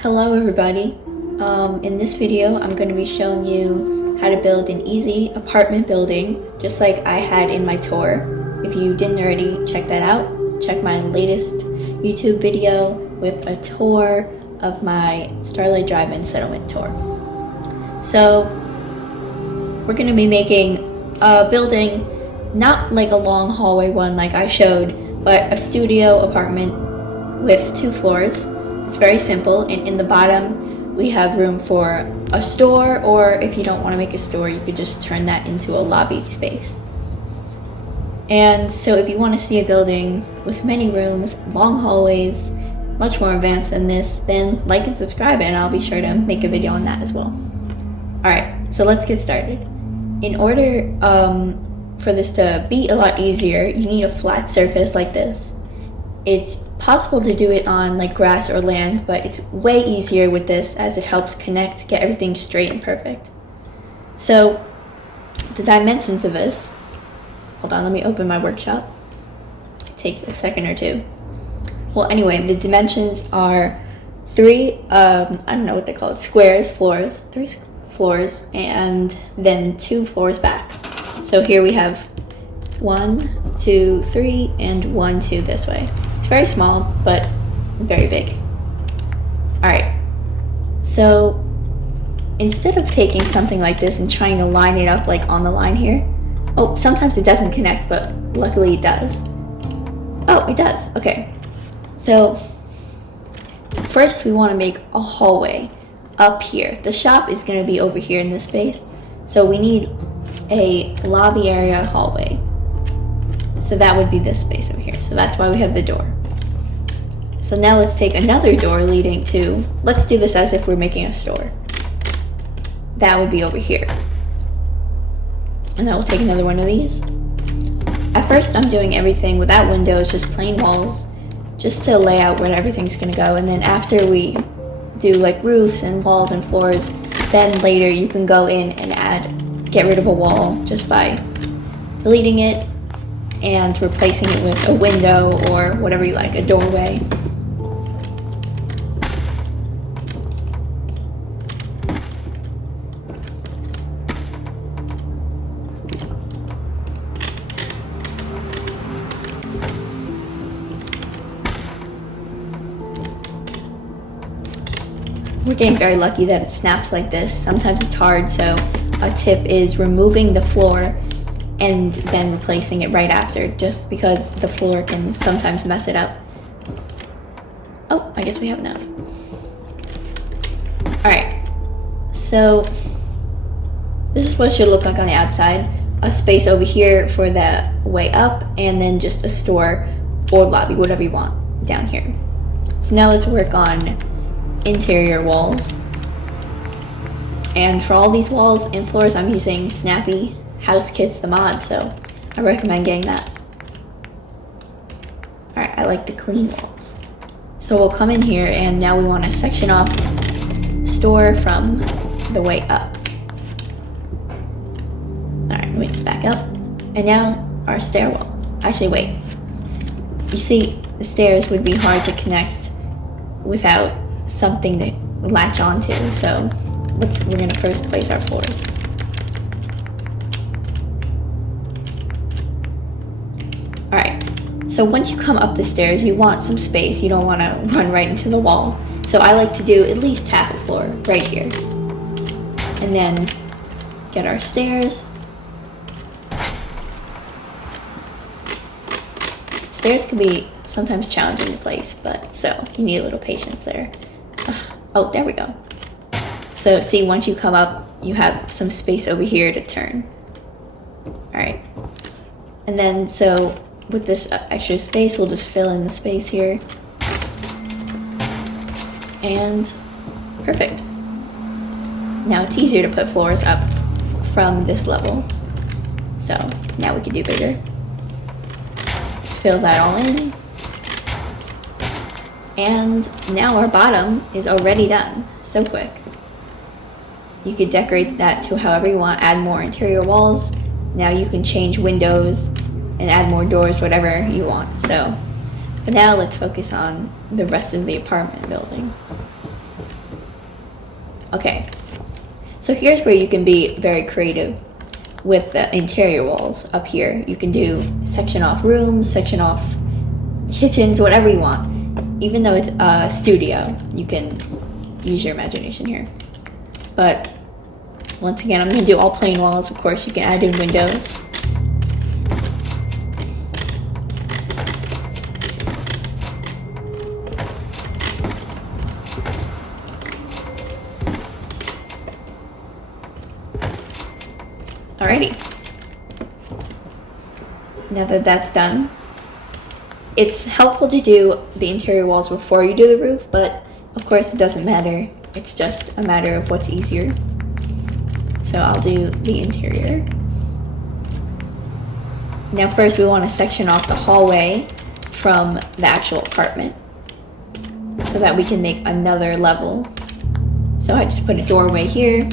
Hello everybody. In this video I'm going to be showing you how to build an easy apartment building just like I had in my tour. If you didn't already check that out, check my latest YouTube video with a tour of my Starlight Drive-In settlement tour. So we're going to be making a building, not like a long hallway one like I showed, but a studio apartment with 2 floors. It's very simple, and in the bottom we have room for a store, or if you don't want to make a store, you could just turn that into a lobby space. And so if you want to see a building with many rooms, long hallways, much more advanced than this, then like and subscribe, and I'll be sure to make a video on that as well. Alright, so let's get started. In order for this to be a lot easier, you need a flat surface like this. It's possible to do it on like grass or land, but it's way easier with this as it helps connect, get everything straight and perfect. So the dimensions of this, hold on, let me open my workshop. It takes a second or two. Well, anyway, the dimensions are 3, I don't know what they call it, squares, floors, 3 floors, and then 2 floors back. So here we have 1, 2, 3, and 1, 2 this way. It's very small, but very big. Alright, so instead of taking something like this and trying to line it up like on the line here, oh, sometimes it doesn't connect, but luckily it does. Oh, it does, okay. So first we want to make a hallway up here. The shop is going to be over here in this space, so we need a lobby area hallway. So that would be this space over here. So that's why we have the door. So now let's take another door leading to, let's do this as if we're making a store. That would be over here. And then we'll take another one of these. At first I'm doing everything without windows, just plain walls, just to lay out where everything's gonna go. And then after we do like roofs and walls and floors, then later you can go in and get rid of a wall just by deleting it and replacing it with a window or whatever you like, a doorway. We're getting very lucky that it snaps like this. Sometimes it's hard, so a tip is removing the floor and then replacing it right after, just because the floor can sometimes mess it up. Oh, I guess we have enough. Alright, so this is what it should look like on the outside. A space over here for the way up, and then just a store or lobby, whatever you want, down here. So now let's work on interior walls. And for all these walls and floors, I'm using Snappy House Kits, the mod, so I recommend getting that. Alright, I like the clean walls. So we'll come in here, and now we want to section off store from the way up. Alright, wait, let's back up. And now our stairwell. Actually, wait. You see, the stairs would be hard to connect without something to latch onto, so we're gonna first place our floors. Alright, so once you come up the stairs, you want some space. You don't want to run right into the wall. So I like to do at least half a floor right here. And then get our stairs. Stairs can be sometimes challenging to place, but so you need a little patience there. Oh, there we go. So see, once you come up, you have some space over here to turn. Alright. And then so with this extra space, we'll just fill in the space here. And perfect. Now it's easier to put floors up from this level. So now we can do bigger. Just fill that all in. And now our bottom is already done. So quick. You could decorate that to however you want, add more interior walls. Now you can change windows and add more doors, whatever you want. So But now let's focus on the rest of the apartment building. Okay, so here's where you can be very creative with the interior walls up here. You can do section off rooms, section off kitchens, whatever you want. Even though it's a studio, you can use your imagination here. But once again, I'm going to do all plain walls. Of course, you can add in windows. Alrighty. Now that that's done, it's helpful to do the interior walls before you do the roof, but of course it doesn't matter. It's just a matter of what's easier. So I'll do the interior. Now first we want to section off the hallway from the actual apartment so that we can make another level. So I just put a doorway here.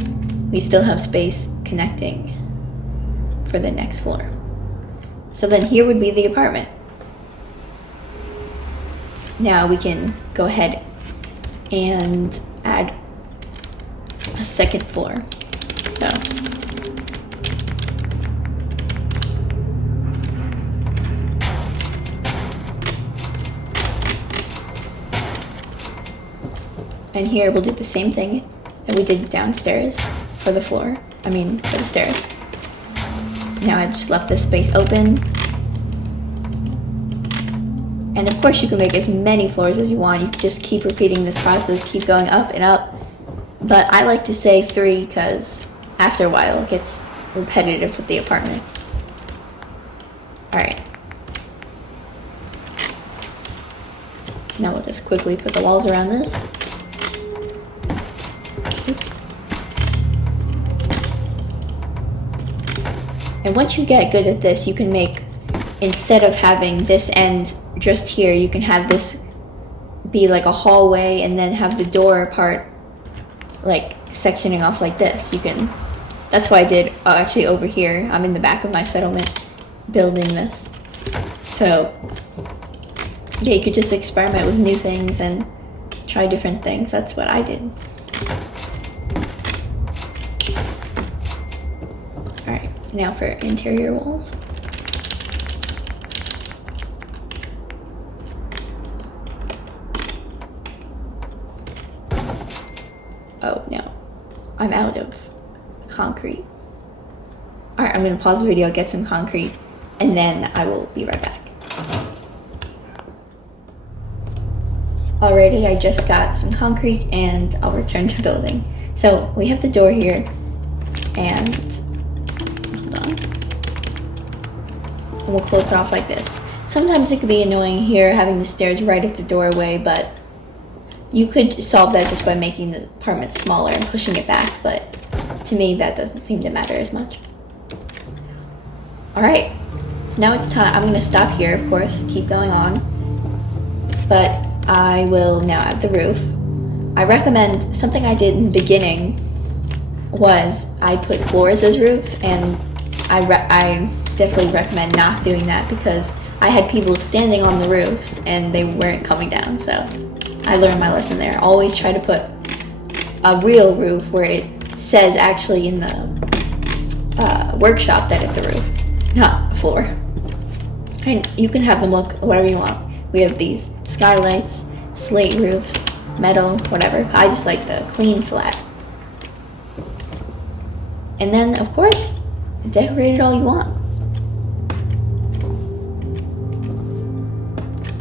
We still have space connecting for the next floor. So then here would be the apartment. Now we can go ahead and add a second floor. So and here we'll do the same thing that we did downstairs for the floor. For the stairs. Now I just left this space open. And of course you can make as many floors as you want. You can just keep repeating this process, keep going up and up. But I like to say 3 because after a while it gets repetitive with the apartments. Alright. Now we'll just quickly put the walls around this. Oops. And once you get good at this, you can make, instead of having this end just here, you can have this be like a hallway and then have the door part like sectioning off like this. You can, that's why I did actually over here. I'm in the back of my settlement building this. So yeah, you could just experiment with new things and try different things. That's what I did. Alright, now for interior walls. Oh no, I'm out of concrete. Alright, I'm gonna pause the video, get some concrete, and then I will be right back. Alrighty, I just got some concrete and I'll return to building. So we have the door here, and hold on. And we'll close it off like this. Sometimes it could be annoying here having the stairs right at the doorway, but you could solve that just by making the apartment smaller and pushing it back, but to me that doesn't seem to matter as much. Alright, so now it's time. I'm going to stop here, of course, keep going on, but I will now add the roof. I recommend, something I did in the beginning was I put floors as roof, and I definitely recommend not doing that because I had people standing on the roofs and they weren't coming down, so I learned my lesson there. Always try to put a real roof where it says actually in the workshop that it's a roof, not a floor. And you can have them look whatever you want. We have these skylights, slate roofs, metal, whatever. I just like the clean flat. And then, of course, decorate it all you want.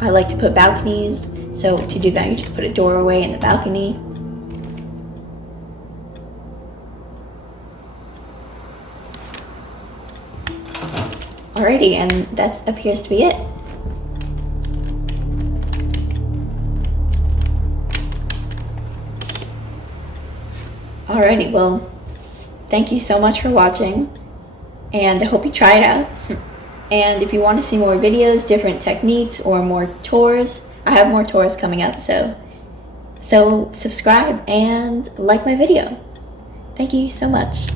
I like to put balconies. So to do that, you just put a doorway in the balcony. Alrighty, and that appears to be it. Alrighty, well, thank you so much for watching, and I hope you try it out. And if you want to see more videos, different techniques, or more tours, I have more tours coming up, so subscribe and like my video. Thank you so much.